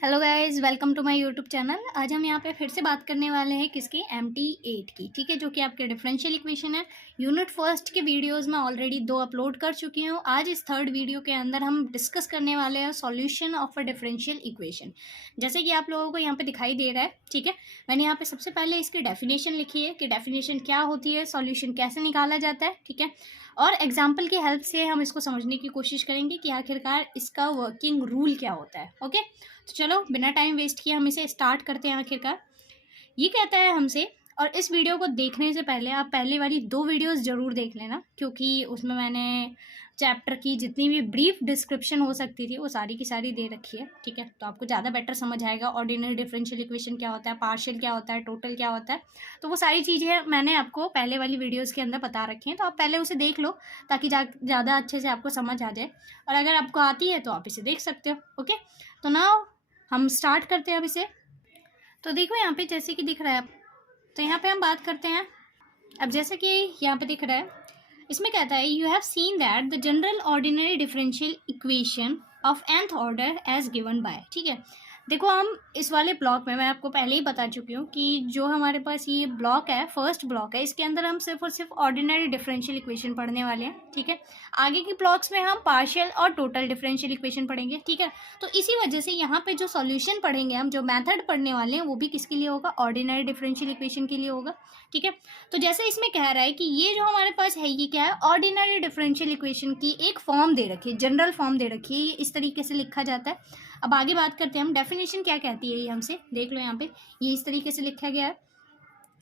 Hello guys, welcome to my YouTube channel. आज हम यहाँ पे फिर से बात करने वाले हैं किसकी, MT8 की। ठीक है, जो कि आपके डिफरेंशियल इक्वेशन है। यूनिट फर्स्ट के वीडियोस में ऑलरेडी 2 अपलोड कर चुकी हूँ। आज इस थर्ड वीडियो के अंदर हम डिस्कस करने वाले हैं solution of a differential equation. जैसे कि आप लोगों को यहाँ पे दिखाई दे रहा है। ठीक है, मैंने यहाँ पे सबसे पहले इसकी डेफिनेशन लिखी है कि डेफिनेशन क्या होती है, सॉल्यूशन कैसे निकाला जाता है। ठीक है, और एग्जाम्पल की हेल्प से हम इसको समझने की कोशिश करेंगे कि आखिरकार इसका वर्किंग रूल क्या होता है। ओके, तो चलो बिना टाइम वेस्ट किए हम इसे स्टार्ट करते हैं। आखिरकार ये कहता है हमसे, और इस वीडियो को देखने से पहले आप पहले वाली 2 वीडियोस ज़रूर देख लेना, क्योंकि उसमें मैंने चैप्टर की जितनी भी ब्रीफ डिस्क्रिप्शन हो सकती थी वो सारी की सारी दे रखी है। ठीक है, तो आपको ज़्यादा बेटर समझ आएगा ऑर्डिनरी डिफरेंशियल इक्वेशन क्या होता है, पार्शियल क्या होता है, टोटल क्या होता है। तो वो सारी चीज़ें मैंने आपको पहले वाली वीडियोज़ के अंदर बता रखी हैं, तो आप पहले उसे देख लो ताकि ज़्यादा अच्छे से आपको समझ आ जाए। और अगर आपको आती है तो आप इसे देख सकते हो। ओके, तो ना हम स्टार्ट करते हैं अब इसे। तो देखो यहाँ पे जैसे कि दिख रहा है, तो यहाँ पे हम बात करते हैं। अब जैसे कि यहाँ पे दिख रहा है, इसमें कहता है you have seen that the general ordinary differential equation of nth order as given by. ठीक है, देखो हम इस वाले ब्लॉक में, मैं आपको पहले ही बता चुकी हूँ कि जो हमारे पास ये ब्लॉक है, फर्स्ट ब्लॉक है, इसके अंदर हम सिर्फ और सिर्फ ऑर्डिनरी डिफरेंशियल इक्वेशन पढ़ने वाले हैं। ठीक है, आगे के ब्लॉक्स में हम पार्शियल और टोटल डिफरेंशियल इक्वेशन पढ़ेंगे। ठीक है, तो इसी वजह से यहाँ पे जो सॉल्यूशन पढ़ेंगे हम, जो मेथड पढ़ने वाले हैं, वो भी किसके लिए होगा, ऑर्डिनरी डिफरेंशियल इक्वेशन के लिए होगा। ठीक है, तो जैसे इसमें कह रहा है कि ये जो हमारे पास है ये क्या है, ऑर्डिनरी डिफरेंशियल इक्वेशन की एक फॉर्म दे रखी है, जनरल फॉर्म दे रखी है, ये इस तरीके से लिखा जाता है। अब आगे बात करते हैं हम, डेफिनेशन क्या कहती है ये हमसे, देख लो यहाँ पे ये इस तरीके से लिखा गया है।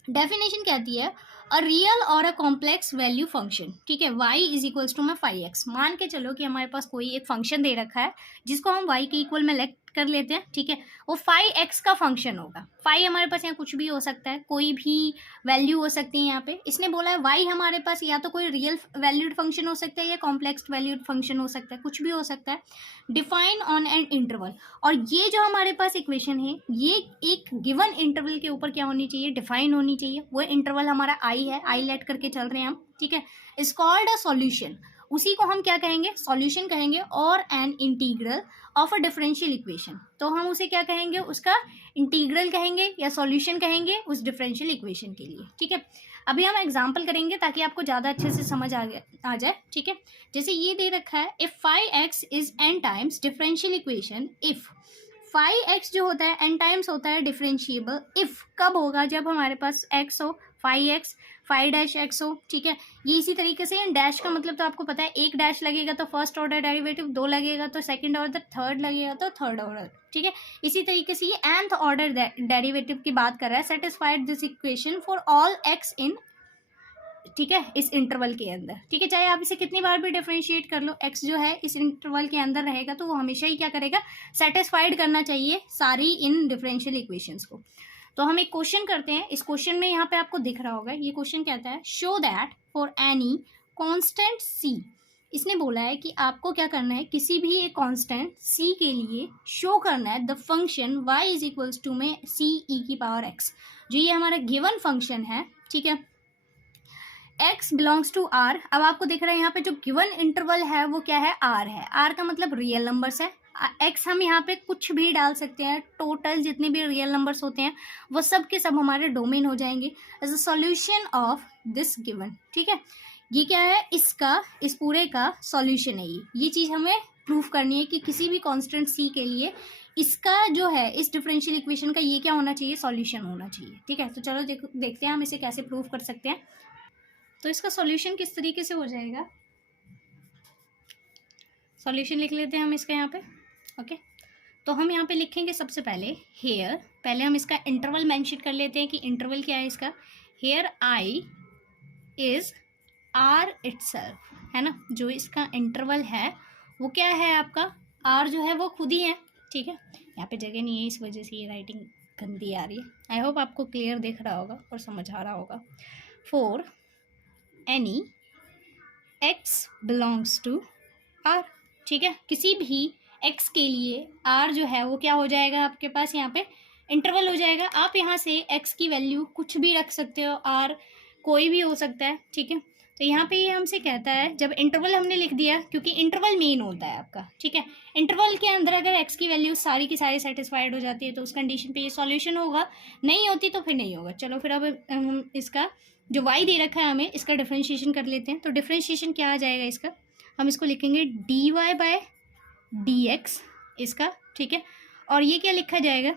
डेफिनेशन कहती है अ रियल और अ कॉम्प्लेक्स वैल्यू फंक्शन। ठीक है, y इज इक्वल्स टू में 5x। मान के चलो कि हमारे पास कोई एक फंक्शन दे रखा है जिसको हम y के इक्वल में लेट कर लेते हैं। ठीक है, वो 5x का फंक्शन होगा। 5 हमारे पास यहाँ कुछ भी हो सकता है, कोई भी वैल्यू हो सकती है। यहाँ पे इसने बोला है y हमारे पास या तो कोई रियल वैल्यूड फंक्शन हो सकता है या कॉम्प्लेक्स वैल्यूड फंक्शन हो सकता है, कुछ भी हो सकता है। डिफाइन ऑन एन इंटरवल, और ये जो हमारे पास इक्वेशन है ये एक गिवन इंटरवल के ऊपर क्या होनी चाहिए, डिफाइन होनी चाहिए। वो इंटरवल हमारा आई है, आई लेट करके चल रहे हैं हम। ठीक है, इज कॉल्ड अ सॉल्यूशन, उसी को हम क्या कहेंगे, सॉल्यूशन कहेंगे। और an integral of a differential equation, तो हम उसे क्या कहेंगे, उसका इंटीग्रल कहेंगे या सॉल्यूशन कहेंगे उस डिफरेंशियल इक्वेशन के लिए। ठीक है, अभी हम एग्जाम्पल करेंगे ताकि आपको ज़्यादा अच्छे से समझ आ जाए। ठीक है, जैसे ये दे रखा है, if 5x is n times differential equation, if 5x जो होता है n टाइम्स होता है डिफरेंशिएबल। इफ कब होगा, जब हमारे पास x हो, 5x 5-x हो। ठीक है, ये इसी तरीके से डैश का मतलब तो आपको पता है, एक डैश लगेगा तो फर्स्ट ऑर्डर डेरिवेटिव, 2 लगेगा तो सेकंड ऑर्डर, थर्ड लगेगा तो थर्ड ऑर्डर। ठीक है, इसी तरीके से ये nth ऑर्डर डेरिवेटिव की बात कर रहा है। Satisfied this equation for all x इन, ठीक है, इस इंटरवल के अंदर। ठीक है, चाहे आप इसे कितनी बार भी डिफरेंशिएट कर लो, x जो है इस इंटरवल के अंदर रहेगा तो वो हमेशा ही क्या करेगा, सेटिस्फाइड करना चाहिए सारी इन डिफरेंशियल इक्वेशंस को। तो हम एक क्वेश्चन करते हैं। इस क्वेश्चन में यहाँ पे आपको दिख रहा होगा, ये क्वेश्चन कहता है show that for any constant c। इसने बोला है कि आपको क्या करना है, किसी भी एक कांस्टेंट c के लिए शो करना है the function y is equals to में c e की पावर x, जो ये हमारा गिवन फंक्शन है। ठीक है, x बिलोंग्स टू r। अब आपको दिख रहा है यहाँ पे जो गिवन इंटरवल है वो क्या है, r है। r का मतलब रियल नंबर्स है। x हम यहाँ पे कुछ भी डाल सकते हैं, टोटल जितने भी रियल नंबर्स होते हैं वो सब के सब हमारे डोमेन हो जाएंगे as a solution of this given. ठीक है, ये क्या है, इसका, इस पूरे का सॉल्यूशन है ये चीज़ हमें प्रूफ करनी है कि किसी भी कांस्टेंट c के लिए इसका जो है, इस डिफरेंशियल इक्वेशन का ये क्या होना चाहिए, सॉल्यूशन होना चाहिए। ठीक है, तो चलो देखते हैं हम इसे कैसे प्रूफ कर सकते हैं। तो इसका सॉल्यूशन किस तरीके से हो जाएगा, सॉल्यूशन लिख लेते हैं हम इसका यहाँ पे। ओके, तो हम यहाँ पे लिखेंगे सबसे पहले हेयर, पहले हम इसका इंटरवल मेंशन कर लेते हैं कि इंटरवल क्या है इसका। Here I is R itself, है ना, जो इसका इंटरवल है वो क्या है आपका, आर जो है वो खुद ही है। ठीक है, यहाँ पे जगह नहीं है इस वजह से ये राइटिंग गंदी आ रही है। आई होप आपको क्लियर दिख रहा होगा और समझ आ रहा होगा। For any x belongs to r। ठीक है, किसी भी x के लिए r जो है वो क्या हो जाएगा, आपके पास यहाँ पे इंटरवल हो जाएगा। आप यहाँ से x की वैल्यू कुछ भी रख सकते हो, r कोई भी हो सकता है। ठीक है, तो यहाँ पे ये हमसे कहता है, जब इंटरवल हमने लिख दिया, क्योंकि इंटरवल मेन होता है आपका, ठीक है, इंटरवल के अंदर अगर एक्स की वैल्यू सारी की सारी सेटिस्फाइड हो जाती है तो उस कंडीशन पे ये सॉल्यूशन होगा, नहीं होती तो फिर नहीं होगा। चलो फिर अब हम इसका जो y दे रखा है हमें, इसका डिफ्रेंशिएशन कर लेते हैं। तो डिफ्रेंशिएशन क्या आ जाएगा इसका, हम इसको लिखेंगे dy बाय dx इसका, ठीक है, और ये क्या लिखा जाएगा,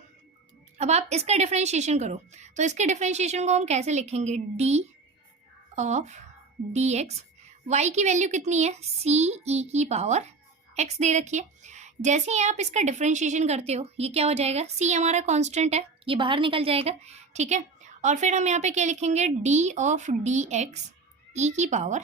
अब आप इसका डिफ्रेंशिएशन करो तो इसके डिफ्रेंशिएशन को हम कैसे लिखेंगे, d ऑफ dx, y की वैल्यू कितनी है, c e की पावर x दे रखी है। जैसे ही आप इसका डिफ्रेंशिएशन करते हो ये क्या हो जाएगा, c हमारा कांस्टेंट है, ये बाहर निकल जाएगा, ठीक है, और फिर हम यहाँ पे क्या लिखेंगे, d ऑफ dx e की पावर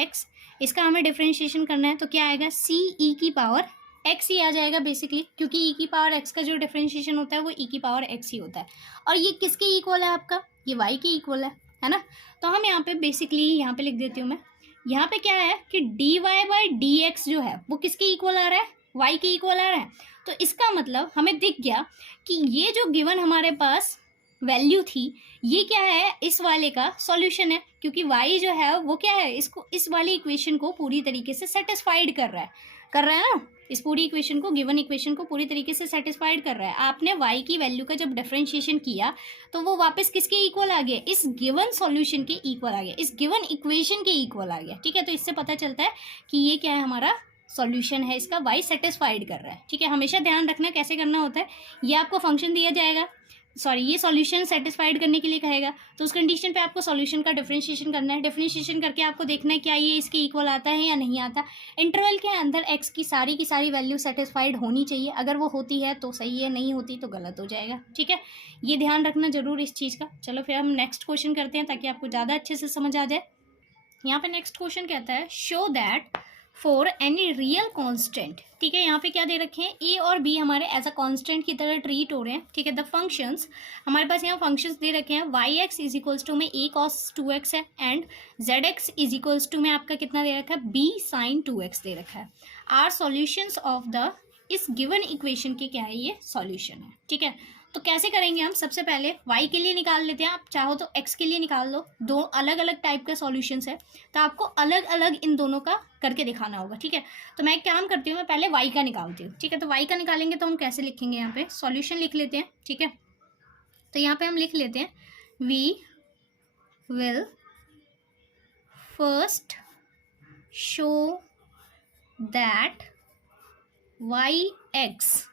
x, इसका हमें डिफ्रेंशिएशन करना है तो क्या आएगा, c e की पावर x ही आ जाएगा बेसिकली, क्योंकि e की पावर x का जो डिफ्रेंशिएशन होता है वो e की पावर x ही होता है। और ये किसके इक्वल है आपका, ये y के इक्वल है ना। तो हम यहाँ पे बेसिकली यहाँ पे लिख देती हूँ मैं, यहाँ पे क्या है कि dy बाई dx जो है वो किसके इक्वल आ रहा है, y के इक्वल आ रहा है। तो इसका मतलब हमें दिख गया कि ये जो गिवन हमारे पास वैल्यू थी ये क्या है, इस वाले का सॉल्यूशन है, क्योंकि y जो है वो क्या है, इसको इस वाली इक्वेशन को पूरी तरीके से सेटिस्फाइड कर रहा है ना, इस पूरी इक्वेशन को, गिवन इक्वेशन को पूरी तरीके से सेटिस्फाइड कर रहा है। आपने y की वैल्यू का जब डिफरेंशिएशन किया तो वो वापस किसके इक्वल आ गया, इस गिवन सॉल्यूशन के इक्वल आ गया, इस गिवन इक्वेशन के इक्वल आ गया, ठीक है। तो इससे पता चलता है कि ये क्या है, हमारा सॉल्यूशन है, इसका y सेटिस्फाइड कर रहा है, ठीक है। हमेशा ध्यान रखना कैसे करना होता है, ये आपको फंक्शन दिया जाएगा, सॉरी ये सॉल्यूशन सेटिस्फाइड करने के लिए कहेगा, तो उस कंडीशन पे आपको सॉल्यूशन का डिफरेंशिएशन करना है। डिफरेंशिएशन करके आपको देखना है क्या ये इसके इक्वल आता है या नहीं आता। इंटरवल के अंदर x की सारी वैल्यू सेटिस्फाइड होनी चाहिए, अगर वो होती है तो सही है, नहीं होती तो गलत हो जाएगा, ठीक है। ये ध्यान रखना जरूर इस चीज़ का। चलो फिर हम नेक्स्ट क्वेश्चन करते हैं ताकि आपको ज़्यादा अच्छे से समझ आ जाए। यहाँ पे नेक्स्ट क्वेश्चन कहता है, show that for any real constant, ठीक है। यहाँ पे क्या दे रखे हैं, ए और बी हमारे एज अ कांस्टेंट की तरह ट्रीट हो रहे हैं, ठीक है। द फंक्शंस, हमारे पास यहाँ फंक्शंस दे रखे हैं, y x is equals to में ए कॉस 2x है, and z x is equals to में आपका कितना दे रखा है, बी साइन 2x दे रखा है। आर सॉल्यूशंस ऑफ द, इस गिवन इक्वेशन के क्या है, ये सॉल्यूशन है, ठीक है। तो कैसे करेंगे हम, सबसे पहले y के लिए निकाल लेते हैं, आप चाहो तो x के लिए निकाल लो, दो अलग अलग टाइप का सॉल्यूशंस है, तो आपको अलग अलग इन दोनों का करके दिखाना होगा, ठीक है। तो मैं एक काम करती हूँ, मैं पहले y का निकालती हूँ, ठीक है। तो y का निकालेंगे तो हम कैसे लिखेंगे, यहाँ पे सॉल्यूशन लिख लेते हैं, ठीक है। तो यहाँ पे हम लिख लेते हैं, we will first show that y x,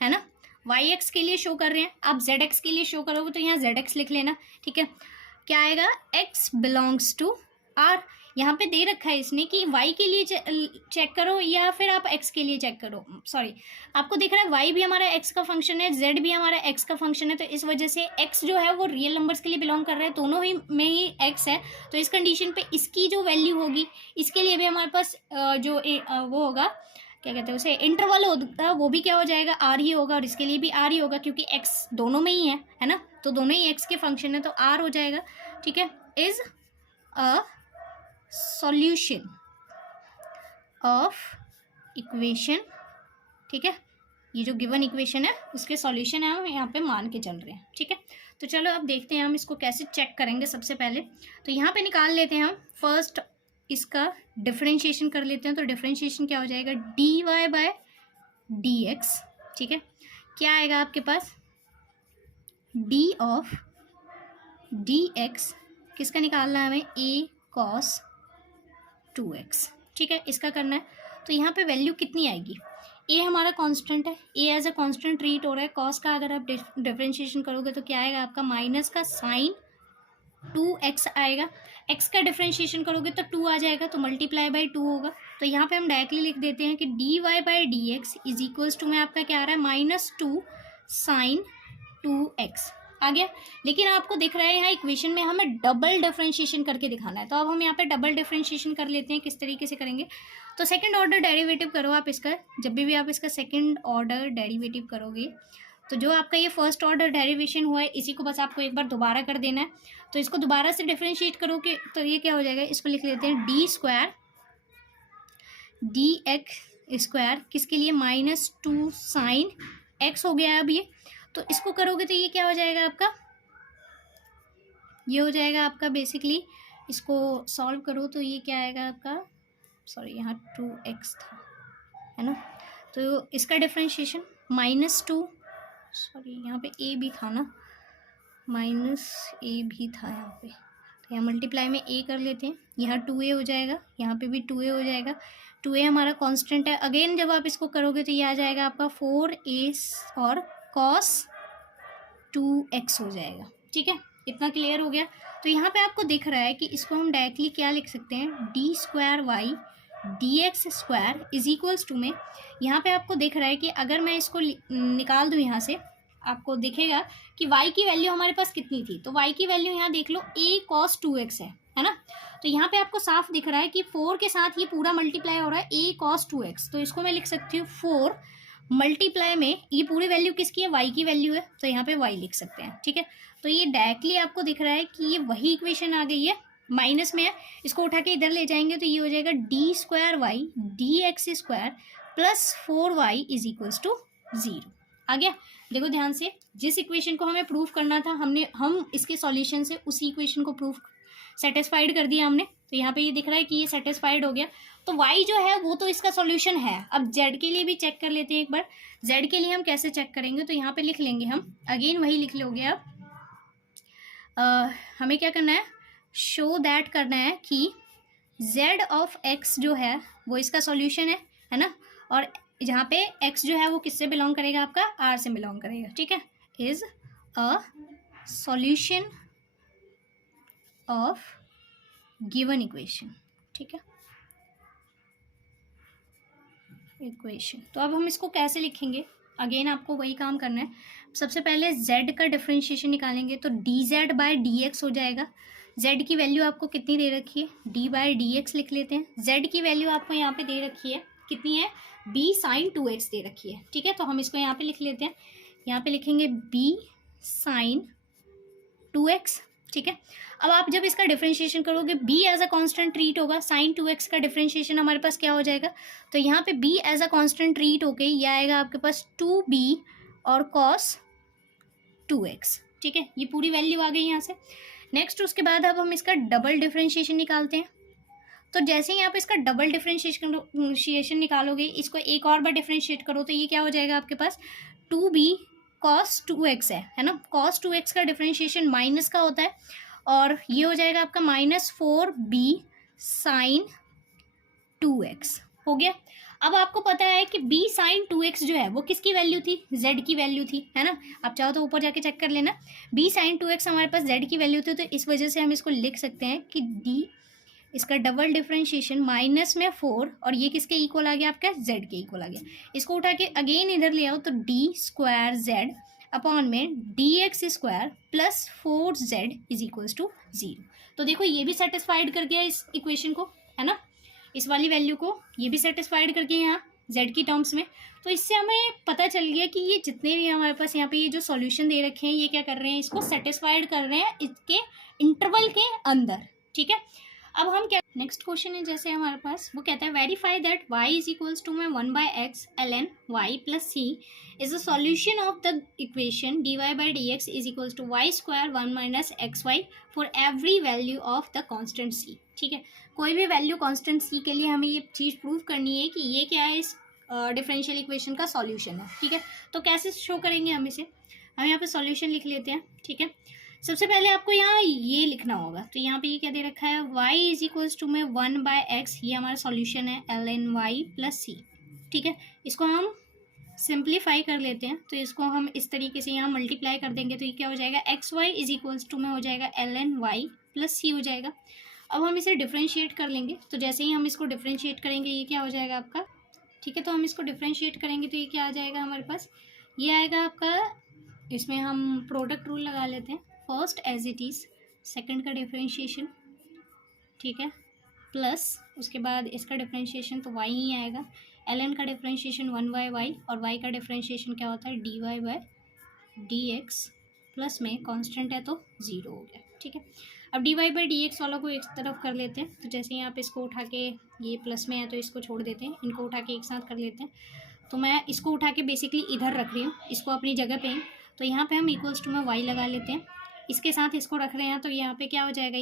है ना, वाई एक्स के लिए शो कर रहे हैं, आप जेड एक्स के लिए शो करोगे तो यहाँ जेड एक्स लिख लेना, ठीक है। क्या आएगा, एक्स बिलोंग्स टू आर, यहाँ पे दे रखा है इसने कि वाई के लिए चेक करो या फिर आप एक्स के लिए चेक करो, सॉरी आपको दिख रहा है वाई भी हमारा एक्स का फंक्शन है, जेड भी हमारा एक्स का फंक्शन है, तो इस वजह से एक्स जो है वो रियल नंबर्स के लिए बिलोंग कर रहा है, दोनों ही में ही एक्स है। तो इस कंडीशन पे इसकी जो वैल्यू होगी, इसके लिए भी हमारे पास जो वो होगा, क्या कहते हैं उसे, इंटरवल होगा, वो भी क्या हो जाएगा, आर ही होगा, और इसके लिए भी आर ही होगा, क्योंकि एक्स दोनों में ही है ना, तो दोनों ही एक्स के फंक्शन है, तो आर हो जाएगा, ठीक है। Is a solution of equation, ठीक है, ये जो गिवन इक्वेशन है उसके सॉल्यूशन है, हम यहाँ पे मान के चल रहे हैं, ठीक है। तो चलो अब देखते हैं हम इसको कैसे चेक करेंगे। सबसे पहले तो यहाँ पे निकाल लेते हैं हम, फर्स्ट इसका डिफरेंशिएशन कर लेते हैं। तो डिफरेंशिएशन क्या हो जाएगा, d y by d x, ठीक है। क्या आएगा आपके पास, डी ऑफ डी एक्स किसका निकालना है हमें, ए कॉस 2x, ठीक है, इसका करना है। तो यहाँ पे वैल्यू कितनी आएगी, ए हमारा कांस्टेंट है, ए एज अ कांस्टेंट ट्रीट हो रहा है, कॉस का अगर आप डिफरेंशिएशन करोगे तो क्या आएगा आपका, माइनस का साइन 2x आएगा, x का डिफरेंशिएशन करोगे तो 2 आ जाएगा, तो मल्टीप्लाई बाई 2 होगा। तो यहाँ पे हम डायरेक्टली लिख देते हैं कि d y by d x is equals to में आपका क्या आ रहा है, -2 साइन 2x आ गया। लेकिन आपको दिख रहा है यहाँ इक्वेशन में हमें डबल डिफरेंशिएशन करके दिखाना है, तो अब हम यहाँ पे डबल डिफरेंशिएशन कर लेते हैं। किस तरीके से करेंगे, तो सेकंड ऑर्डर डेरिवेटिव करो आप इसका, जब भी आप इसका सेकंड ऑर्डर डेरिवेटिव करोगे तो जो आपका ये फर्स्ट ऑर्डर डेरिवेशन हुआ है इसी को बस आपको एक बार दोबारा कर देना है। तो इसको दोबारा से डिफरेंशिएट करोगे तो ये क्या हो जाएगा, इसको लिख लेते हैं D square D x square, किसके लिए, -2 साइन एक्स हो गया है अब ये। तो इसको करोगे तो ये क्या हो जाएगा आपका, ये हो जाएगा आपका बेसिकली इसको सॉल्व करो तो ये क्या आएगा आपका, सॉरी यहाँ 2x था, है ना। तो इसका डिफ्रेंशिएशन -2, सॉरी यहाँ पे a भी था ना, -a भी था यहाँ पे, तो यहाँ मल्टीप्लाई में a कर लेते हैं, यहाँ 2a हो जाएगा, यहाँ पे भी 2a हो जाएगा। 2a हमारा कांस्टेंट है। अगेन जब आप इसको करोगे तो ये आ जाएगा आपका 4a और cos 2x हो जाएगा। ठीक है, इतना क्लियर हो गया। तो यहाँ पे आपको दिख रहा है कि इसको हम डायरेक्टली क्या लिख सकते हैं, d² dx square is equals to में, यहाँ पे आपको दिख रहा है कि अगर मैं इसको निकाल दूँ यहाँ से, आपको दिखेगा कि y की वैल्यू हमारे पास कितनी थी। तो y की वैल्यू यहाँ देख लो a cos 2x है ना। तो यहाँ पे आपको साफ दिख रहा है कि 4 के साथ ये पूरा मल्टीप्लाई हो रहा है a cos 2x, तो इसको मैं लिख सकती हूँ 4 मल्टीप्लाई में ये पूरी वैल्यू किसकी है, y की वैल्यू है, तो यहाँ पे y लिख सकते हैं। ठीक है, तो ये डायरेक्टली आपको दिख रहा है कि ये वही इक्वेशन आ गई है, माइनस में है, इसको उठा के इधर ले जाएंगे तो ये हो जाएगा d² dx square plus 4y is equals to 0। आ गया। देखो ध्यान से, जिस इक्वेशन को हमें प्रूफ करना था हम इसके सॉल्यूशन से उसी इक्वेशन को प्रूफ सेटिस्फाइड कर दिया हमने। तो यहाँ पे ये दिख रहा है कि ये सेटिस्फाइड हो गया। तो y जो है वो तो इसका सॉल्यूशन है। अब z के लिए भी चेक कर लेते हैं एक बार। z के लिए हम कैसे चेक करेंगे, तो यहाँ पे लिख लेंगे हम, अगेन वही लिख लोगे आप। हमें क्या करना है, शो दैट करना है कि z ऑफ x जो है वो इसका सॉल्यूशन है ना। और जहाँ पे x जो है वो किससे बिलोंग करेगा, आपका r से बिलोंग करेगा। ठीक है, is a solution of given equation. ठीक है, इक्वेशन। तो अब हम इसको कैसे लिखेंगे, अगेन आपको वही काम करना है। सबसे पहले z का डिफरेंशिएशन निकालेंगे तो dz/dx हो जाएगा। z की वैल्यू आपको कितनी दे रखी है, d/dx लिख लेते हैं। z की वैल्यू आपको यहाँ पे दे रखी है, कितनी है, b sin 2x दे रखी है। ठीक है, तो हम इसको यहाँ पे लिख लेते हैं। यहाँ पे लिखेंगे b sin 2x। ठीक है, अब आप जब इसका डिफरेंशिएशन करोगे b as a constant treat होगा, sin 2x का डिफरेंशिएशन हमारे पास क्या हो जाएगा, तो यहाँ पे b as a constant treat होके ये आएगा आपके पास 2b और cos 2x। ठीक है, ये पूरी वैल्यू आ गई यहाँ से। नेक्स्ट उसके बाद अब हम इसका डबल डिफरेंशिएशन निकालते हैं। तो जैसे ही आप इसका डबल डिफरेंशिएशन निकालोगे, इसको एक और बार डिफरेंशिएट करो तो ये क्या हो जाएगा आपके पास, 2b cos 2x है ना। cos 2x का डिफरेंशिएशन माइनस का होता है और ये हो जाएगा आपका -4b sin 2x हो गया। अब आपको पता है कि b sin 2x जो है वो किसकी वैल्यू थी, z की वैल्यू थी, है ना। आप चाहो तो ऊपर जाके चेक कर लेना। b sin 2x हमारे पास z की वैल्यू थी, तो इस वजह से हम इसको लिख सकते हैं कि d, इसका डबल डिफरेंशिएशन माइनस में 4 और ये किसके इक्वल आ गया, आपका z के इक्वल आ गया। इसको उठा के अगेन इधर ले आओ तो d² अपॉन में dx² plus 4z is equals to 0। तो देखो ये भी सेटिस्फाइड कर गया इस इक्वेशन को, है ना, इस वाली वैल्यू को ये भी सेटिस्फाइड करके यहाँ z की टर्म्स में। तो इससे हमें पता चल गया कि ये जितने भी हमारे पास यहाँ पे ये जो सॉल्यूशन दे रखे हैं ये क्या कर रहे हैं, इसको सेटिस्फाइड कर रहे हैं इसके इंटरवल के अंदर। ठीक है, अब हम क्या, नेक्स्ट क्वेश्चन है जैसे हमारे पास, वो कहता है verify that y is equals to में 1/x ln y plus c is the solution of the equation dy/dx is equals to y² 1 - xy for every value of the constant c। ठीक है, कोई भी वैल्यू कांस्टेंट c के लिए हमें ये चीज़ prove करनी है कि ये क्या है, इस डिफरेंशियल इक्वेशन का सॉल्यूशन है। ठीक है, तो कैसे शो करेंगे हम इसे, हम यहाँ पे सॉल्यूशन लिख लेते हैं। ठीक है, सबसे पहले आपको यहाँ ये लिखना होगा। तो यहाँ पे ये क्या दे रखा है, y इज इक्वल्स टू में 1/x, ये हमारा सॉल्यूशन है ln y प्लस c। ठीक है, इसको हम सिंप्लीफाई कर लेते हैं। तो इसको हम इस तरीके से यहाँ मल्टीप्लाई कर देंगे तो ये क्या हो जाएगा, xy इज इक्वल्स टू में हो जाएगा ln y प्लस c हो जाएगा। अब हम इसे डिफ्रेंशिएट कर लेंगे। तो जैसे ही हम इसको डिफ्रेंशिएट करेंगे ये क्या हो जाएगा आपका, ठीक है, तो हम इसको डिफ्रेंशिएट करेंगे तो ये क्या आ जाएगा हमारे पास, ये आएगा आपका, इसमें हम प्रोडक्ट रूल लगा लेते हैं। First as it is, second का डिफरेंशिएशन, ठीक है, प्लस उसके बाद इसका डिफरेंशिएशन तो y ही आएगा। ln का डिफरेंशिएशन 1/y और y का डिफरेंशिएशन क्या होता है, dy/dx प्लस में कांस्टेंट है तो 0 हो गया। ठीक है, अब dy/dx वालों को एक तरफ कर लेते हैं। तो जैसे ही आप इसको उठा के, ये प्लस में है तो इसको छोड़ देते हैं, इनको उठा के एक साथ कर लेते हैं। तो मैं इसको उठा के बेसिकली इधर रख रही हूँ, इसको अपनी जगह पे ही। तो यहाँ पे हम इक्वल्स टू में y लगा लेते हैं। इसके साथ इसको रख रहे हैं तो यहाँ पे क्या हो जाएगा,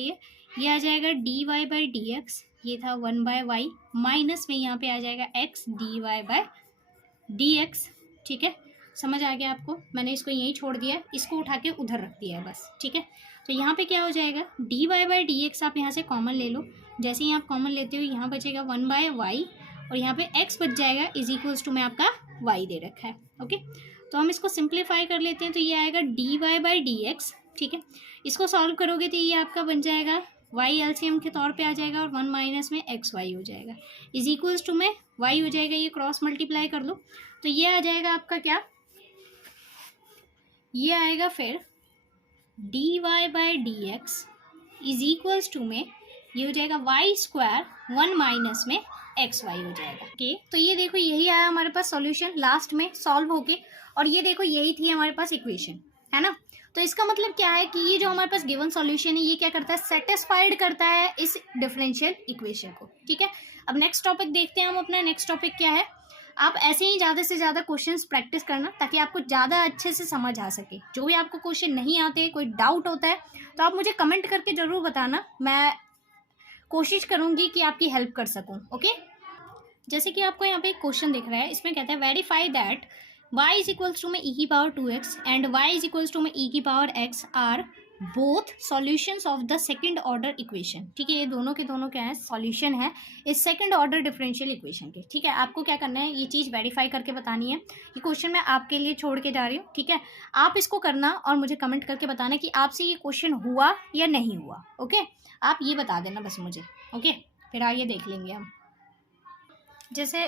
ये आ जाएगा d y by d x, ये था 1/y माइनस में यहाँ पे आ जाएगा x dy by d x. ठीक है, समझ आ गया आपको? मैंने इसको यहीं छोड़ दिया, इसको उठा के उधर रख दिया है बस। ठीक है, तो यहाँ पे क्या हो जाएगा, d y by d x आप यहाँ से कॉमन ले लो। जैसे ही आप कॉमन लेते हो यहाँ बचेगा 1/y और यहाँ पे x बच जाएगा इज इक्वल्स टू में आपका y दे रखा है। ओके, तो हम इसको सिंप्लीफाई कर लेते हैं तो ये आएगा d y by d x. ठीक है, इसको सॉल्व करोगे तो ये आपका बन जाएगा y एलसीएम के तौर पे आ जाएगा और 1 माइनस में xy हो जाएगा इज इक्वल्स टू में y हो जाएगा, ये क्रॉस मल्टीप्लाई कर लो तो ये आ जाएगा आपका क्या, ये आएगा फिर d y by d x is equals to में ये हो जाएगा वाई स्क्वायर 1 माइनस में एक्स वाई हो जाएगा। ओके, तो ये देखो यही आया हमारे पास सॉल्यूशन लास्ट में सॉल्व होके, और ये देखो यही थी हमारे पास इक्वेशन, है ना। तो इसका मतलब क्या है कि ये जो हमारे पास गिवन सॉल्यूशन है ये क्या करता है, सेटिस्फाइड करता है इस डिफरेंशियल इक्वेशन को। ठीक है, अब नेक्स्ट टॉपिक देखते हैं हम। अपना नेक्स्ट टॉपिक क्या है, आप ऐसे ही ज़्यादा से ज़्यादा क्वेश्चंस प्रैक्टिस करना ताकि आपको ज़्यादा अच्छे से समझ आ सके। जो भी आपको क्वेश्चन नहीं आते, कोई डाउट होता है तो आप मुझे कमेंट करके ज़रूर बताना, मैं कोशिश करूँगी कि आपकी हेल्प कर सकूँ। ओके, जैसे कि आपको यहाँ पे एक क्वेश्चन दिख रहा है, इसमें कहता है verify that y is equals to में e की power 2x and y is equals to में e की power x are both solutions of the second order equation. ठीक है, ये दोनों के दोनों क्या है, सॉल्यूशन है इस सेकंड ऑर्डर डिफरेंशियल इक्वेशन के। ठीक है, आपको क्या करना है, ये चीज़ वेरीफाई करके बतानी है। ये क्वेश्चन मैं आपके लिए छोड़ के जा रही हूँ। ठीक है, आप इसको करना और मुझे कमेंट करके बताना कि आपसे ये क्वेश्चन हुआ या नहीं हुआ। ओके, आप ये बता देना बस मुझे। ओके, फिर आइए देख लेंगे हम। जैसे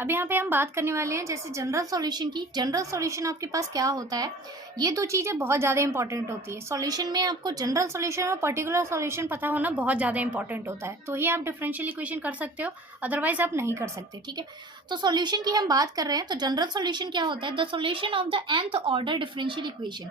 अब यहाँ पे हम बात करने वाले हैं जैसे जनरल सॉल्यूशन की। जनरल सॉल्यूशन आपके पास क्या होता है, ये दो चीज़ें बहुत ज़्यादा इंपॉर्टेंट होती है सॉल्यूशन में। आपको जनरल सॉल्यूशन और पर्टिकुलर सॉल्यूशन पता होना बहुत ज़्यादा इंपॉर्टेंट होता है, तो ही आप डिफरेंशियल इक्वेशन कर सकते हो, अदरवाइज आप नहीं कर सकते। ठीक है, तो सॉल्यूशन की हम बात कर रहे हैं तो जनरल सॉल्यूशन क्या होता है, the solution of the nth order differential equation.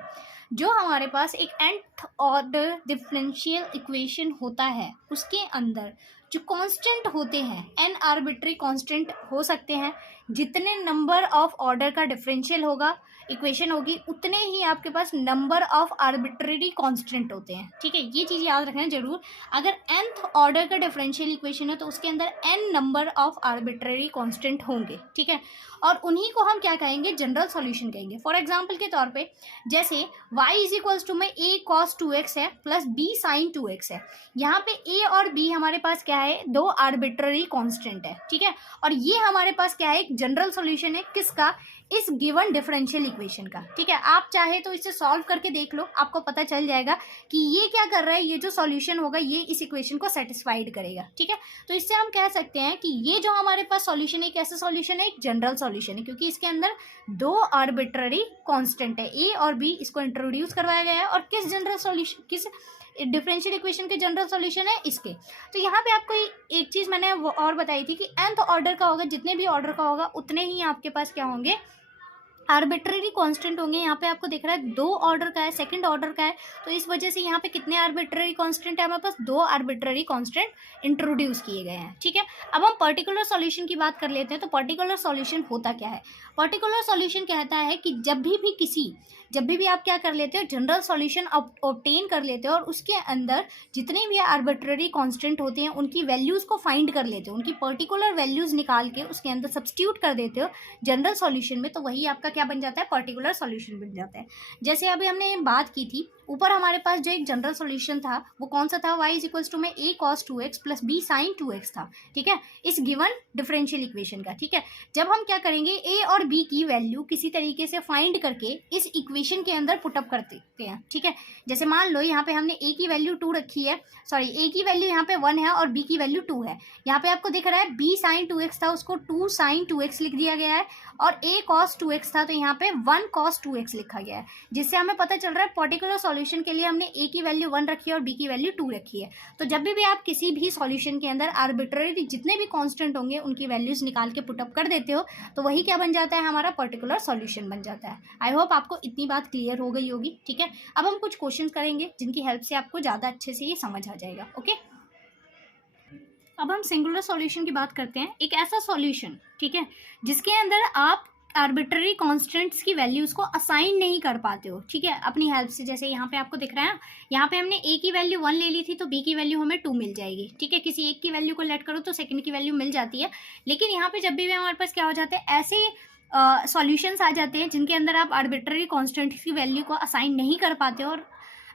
जो हमारे पास एक nth ऑर्डर डिफरेंशियल इक्वेशन होता है उसके अंदर जो कांस्टेंट होते हैं, n आर्बिट्री कांस्टेंट हो सकते हैं। जितने नंबर ऑफ ऑर्डर का डिफरेंशियल होगा इक्वेशन होगी उतने ही आपके पास नंबर ऑफ आर्बिट्रेरी कांस्टेंट होते हैं। ठीक है, ये चीज़ याद रखना जरूर। अगर nth ऑर्डर का डिफरेंशियल इक्वेशन है तो उसके अंदर n number of arbitrary constant होंगे। ठीक है, और उन्हीं को हम क्या कहेंगे, जनरल सॉल्यूशन कहेंगे। फॉर एग्जांपल के तौर पे जैसे y इज इक्वल्स टू में a cos 2x है प्लस b sin 2x है। यहाँ पे a और b हमारे पास क्या है, दो आर्बिट्ररी कांस्टेंट है। ठीक है, और ये हमारे पास क्या है, एक जनरल सॉल्यूशन है किसका, इस गिवन डिफरेंशियल इक्वेशन का। ठीक है, आप चाहे तो इसे सॉल्व करके देख लो, आपको पता चल जाएगा कि ये क्या कर रहा है, ये जो सॉल्यूशन होगा ये इस इक्वेशन को सेटिस्फाइड करेगा। ठीक है, तो इससे हम कह सकते हैं कि ये जो हमारे पास सॉल्यूशन है कैसा सॉल्यूशन है, एक जनरल सॉल्यूशन है, क्योंकि इसके अंदर दो आर्बिट्ररी कांस्टेंट है a और b, इसको इंट्रोड्यूस करवाया गया है। और किस जनरल सॉल्यूशन, किस डिफरेंशियल इक्वेशन के जनरल सॉल्यूशन है, इसके। तो यहाँ पे आपको एक चीज़ मैंने और बताई थी कि nth ऑर्डर का होगा, जितने भी ऑर्डर का होगा उतने ही आपके पास क्या होंगे, आर्बिट्ररी कांस्टेंट होंगे। यहाँ पे आपको दिख रहा है दो ऑर्डर का है, सेकंड ऑर्डर का है, तो इस वजह से यहाँ पे कितने आर्बिट्ररी कांस्टेंट है, हमारे पास दो आर्बिट्ररी कांस्टेंट इंट्रोड्यूस किए गए हैं। ठीक है, अब हम पर्टिकुलर सॉल्यूशन की बात कर लेते हैं। तो पर्टिकुलर सॉल्यूशन होता क्या है, पर्टिकुलर सॉल्यूशन कहता है कि जब भी आप क्या कर लेते हो, जनरल सॉल्यूशन ऑब्टेन कर लेते हो और उसके अंदर जितने भी आर्बिट्ररी कांस्टेंट होते हैं उनकी वैल्यूज़ को फाइंड कर लेते हो, उनकी पर्टिकुलर वैल्यूज़ निकाल के उसके अंदर सब्स्टिट्यूट कर देते हो जनरल सॉल्यूशन में, तो वही आपका क्या बन जाता है, पर्टिकुलर सॉल्यूशन बन जाता है। जैसे अभी हमने बात की थी ऊपर, हमारे पास जो एक जनरल सॉल्यूशन था वो कौन सा था, y इज इक्वल्स टू में a cos 2x plus b sin 2x था। ठीक है, इस गिवन डिफरेंशियल इक्वेशन का। ठीक है, जब हम क्या करेंगे, a और b की वैल्यू किसी तरीके से फाइंड करके इस इक्वेशन के अंदर पुटअप कर देते हैं। ठीक है, जैसे मान लो यहाँ पे हमने a की वैल्यू 2 रखी है, सॉरी a की वैल्यू यहाँ पे 1 है और b की वैल्यू 2 है। यहाँ पे आपको दिख रहा है b sin 2x था, उसको 2 sin 2x लिख दिया गया है, और a cos 2x था तो यहाँ पे 1 cos 2x लिखा गया है, जिससे हमें पता चल रहा है पर्टिकुलर सॉल्यूशन के लिए हमने a की वैल्यू 1 रखी है और b की वैल्यू 2 रखी है। तो जब भी आप किसी भी सॉल्यूशन के अंदर आर्बिट्ररी जितने भी कांस्टेंट होंगे उनकी वैल्यूज निकाल के पुटअप कर देते हो तो वही क्या बन जाता है, हमारा पर्टिकुलर सॉल्यूशन बन जाता है। आई होप आपको इतनी बात क्लियर हो गई होगी। ठीक है, अब हम कुछ क्वेश्चन करेंगे जिनकी हेल्प से आपको ज़्यादा अच्छे से ये समझ आ जाएगा। ओके, अब हम सिंगुलर सॉल्यूशन की बात करते हैं। एक ऐसा सॉल्यूशन, ठीक है, जिसके अंदर आप आर्बिट्ररी कॉन्स्टेंट्स की वैल्यूज़ को असाइन नहीं कर पाते हो, ठीक है, अपनी हेल्प से। जैसे यहाँ पे आपको दिख रहा है, यहाँ पे हमने ए की वैल्यू 1 ले ली थी तो बी की वैल्यू हमें 2 मिल जाएगी, ठीक है। किसी एक की वैल्यू को लेट करो तो सेकंड की वैल्यू मिल जाती है। लेकिन यहाँ पे जब भी हमारे पास क्या हो जाता है, ऐसे सॉल्यूशंस आ जाते हैं जिनके अंदर आप आर्बिट्ररी कॉन्स्टेंट्स की वैल्यू को असाइन नहीं कर पाते और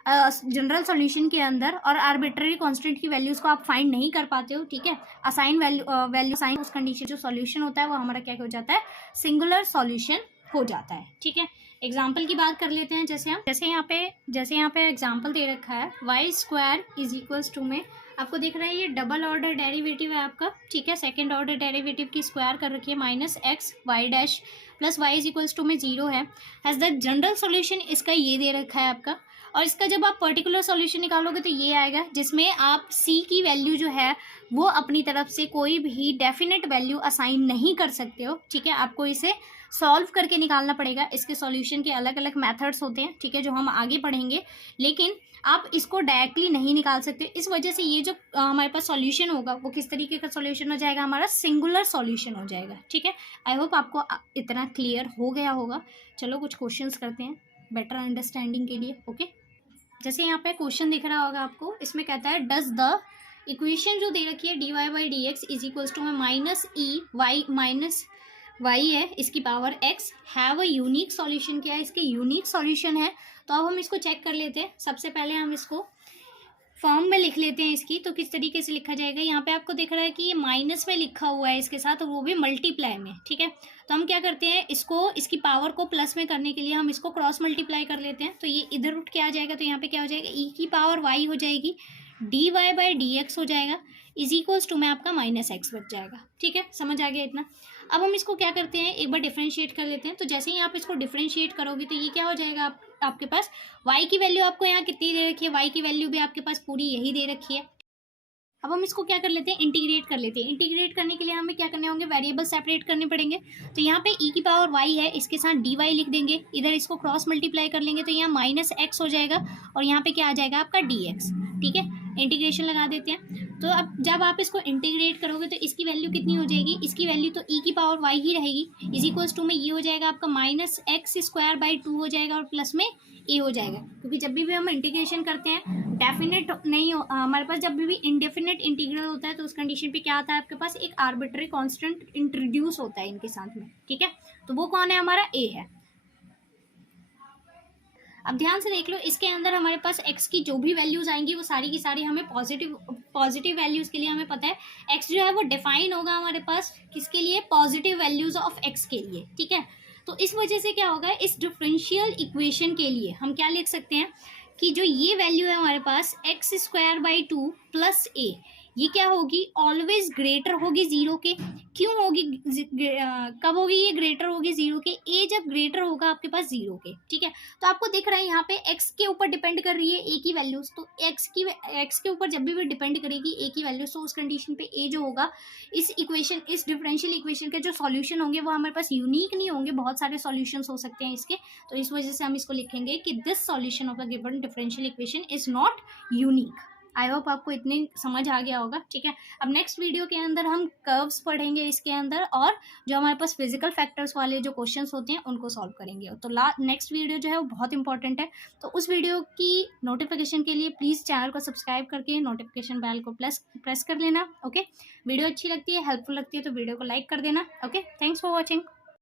जनरल सॉल्यूशन के अंदर और आर्बिट्ररी कांस्टेंट की वैल्यूज़ को आप फाइंड नहीं कर पाते हो, ठीक है। असाइन वैल्यू साइन उस कंडीशन जो सॉल्यूशन होता है वो हमारा क्या हो जाता है, सिंगुलर सॉल्यूशन हो जाता है, ठीक है। एग्जाम्पल की बात कर लेते हैं। जैसे यहाँ पे एग्जाम्पल दे रखा है y square is equals to में आपको दिख रहा है ये डबल ऑर्डर डेरिवेटिव है आपका, ठीक है। सेकेंड ऑर्डर डेरिवेटिव की स्क्वायर कर रखी है minus x y dash plus y is equals to में 0 है। हैज़ द जनरल सोल्यूशन इसका ये दे रखा है आपका, और इसका जब आप पर्टिकुलर सॉल्यूशन निकालोगे तो ये आएगा जिसमें आप सी की वैल्यू जो है वो अपनी तरफ से कोई भी डेफिनेट वैल्यू असाइन नहीं कर सकते हो, ठीक है। आपको इसे सॉल्व करके निकालना पड़ेगा। इसके सॉल्यूशन के अलग अलग मेथड्स होते हैं, ठीक है, जो हम आगे पढ़ेंगे, लेकिन आप इसको डायरेक्टली नहीं निकाल सकते। इस वजह से ये जो हमारे पास सॉल्यूशन होगा वो किस तरीके का सॉल्यूशन हो जाएगा, हमारा सिंगुलर सॉल्यूशन हो जाएगा, ठीक है। आई होप आपको इतना क्लियर हो गया होगा। चलो कुछ क्वेश्चंस करते हैं बेटर अंडरस्टैंडिंग के लिए, ओके। जैसे यहाँ पे क्वेश्चन दिख रहा होगा आपको, इसमें कहता है डज द इक्वेशन जो दे रखी है d y by d x is equals to में minus e y minus y है इसकी power x have a unique solution. क्या है, इसके यूनिक सॉल्यूशन है। तो अब हम इसको चेक कर लेते हैं। सबसे पहले हम इसको फॉर्म में लिख लेते हैं इसकी, तो किस तरीके से लिखा जाएगा। यहाँ पे आपको दिख रहा है कि ये माइनस में लिखा हुआ है इसके साथ, और वो भी मल्टीप्लाई में, ठीक है। तो हम क्या करते हैं, इसको इसकी पावर को प्लस में करने के लिए हम इसको क्रॉस मल्टीप्लाई कर लेते हैं। तो ये इधर उठ के आ जाएगा, तो यहाँ पे क्या हो जाएगा, ई की पावर वाई हो जाएगी, d y by d x हो जाएगा, इज इक्वल्स टू में आपका माइनस एक्स बच जाएगा, ठीक है। समझ आ गया इतना। अब हम इसको क्या करते हैं, एक बार डिफ्रेंशिएट कर लेते हैं। तो जैसे ही आप इसको डिफ्रेंशिएट करोगे तो ये क्या हो जाएगा, आपके पास y की वैल्यू आपको यहाँ कितनी दे रखी है, y की वैल्यू भी आपके पास पूरी यही दे रखी है। अब हम इसको क्या कर लेते हैं, इंटीग्रेट कर लेते हैं। इंटीग्रेट करने के लिए हमें क्या करने होंगे, वेरिएबल सेपरेट करने पड़ेंगे। तो यहाँ पे e की पावर y है, इसके साथ dy लिख देंगे, इधर इसको क्रॉस मल्टीप्लाई कर लेंगे तो यहाँ माइनस एक्स हो जाएगा, और यहाँ पे क्या आ जाएगा आपका dx, ठीक है। इंटीग्रेशन लगा देते हैं। तो अब जब आप इसको इंटीग्रेट करोगे तो इसकी वैल्यू कितनी हो जाएगी, इसकी वैल्यू तो e की पावर y ही रहेगी, इज इक्वल्स टू में ये हो जाएगा आपका माइनस एक्स स्क्वायर बाई 2 हो जाएगा, और प्लस में ए हो जाएगा। क्योंकि जब भी हम इंटीग्रेशन करते हैं डेफिनेट नहीं हो, हमारे पास जब भी इनडेफिनेट इंटीग्रल होता है तो उस कंडीशन पे क्या आता है, आपके पास एक आर्बिट्ररी कांस्टेंट इंट्रोड्यूस होता है इनके साथ में, ठीक है। तो वो कौन है, हमारा ए है। अब ध्यान से देख लो, इसके अंदर हमारे पास x की जो भी वैल्यूज आएंगी वो सारी की सारी हमें पॉजिटिव वैल्यूज के लिए हमें पता है x जो है वो डिफाइन होगा हमारे पास किसके लिए, पॉजिटिव वैल्यूज ऑफ x के लिए, ठीक है। तो इस वजह से क्या होगा, इस डिफरेंशियल इक्वेशन के लिए हम क्या लिख सकते हैं कि जो ये वैल्यू है हमारे पास एक्स स्क्वायर बाई 2 प्लस ए, ये क्या होगी, ऑलवेज ग्रेटर होगी जीरो के। क्यों होगी, कब होगी ये ग्रेटर होगी जीरो के, ए जब ग्रेटर होगा आपके पास जीरो के, ठीक है। तो आपको दिख रहा है यहाँ पे एक्स के ऊपर डिपेंड कर रही है ए की वैल्यूज, तो एक्स के ऊपर जब भी डिपेंड करेगी ए की वैल्यूज, तो उस कंडीशन पे ए जो होगा इस इक्वेशन, इस डिफरेंशियल इक्वेशन के जो सॉल्यूशन होंगे वो हमारे पास यूनिक नहीं होंगे, बहुत सारे सॉल्यूशंस हो सकते हैं इसके। तो इस वजह से हम इसको लिखेंगे कि this solution of the given differential equation is not unique. I hope आपको इतनी समझ आ गया होगा, ठीक है। अब नेक्स्ट वीडियो के अंदर हम कर्व्स पढ़ेंगे इसके अंदर, और जो हमारे पास फिजिकल फैक्टर्स वाले जो क्वेश्चंस होते हैं उनको सॉल्व करेंगे। तो नेक्स्ट वीडियो जो है वो बहुत इंपॉर्टेंट है। तो उस वीडियो की नोटिफिकेशन के लिए प्लीज़ चैनल को सब्सक्राइब करके नोटिफिकेशन बेल को प्रेस कर लेना, ओके। वीडियो अच्छी लगती है, हेल्पफुल लगती है तो वीडियो को लाइक कर देना, ओके। Thanks for watching.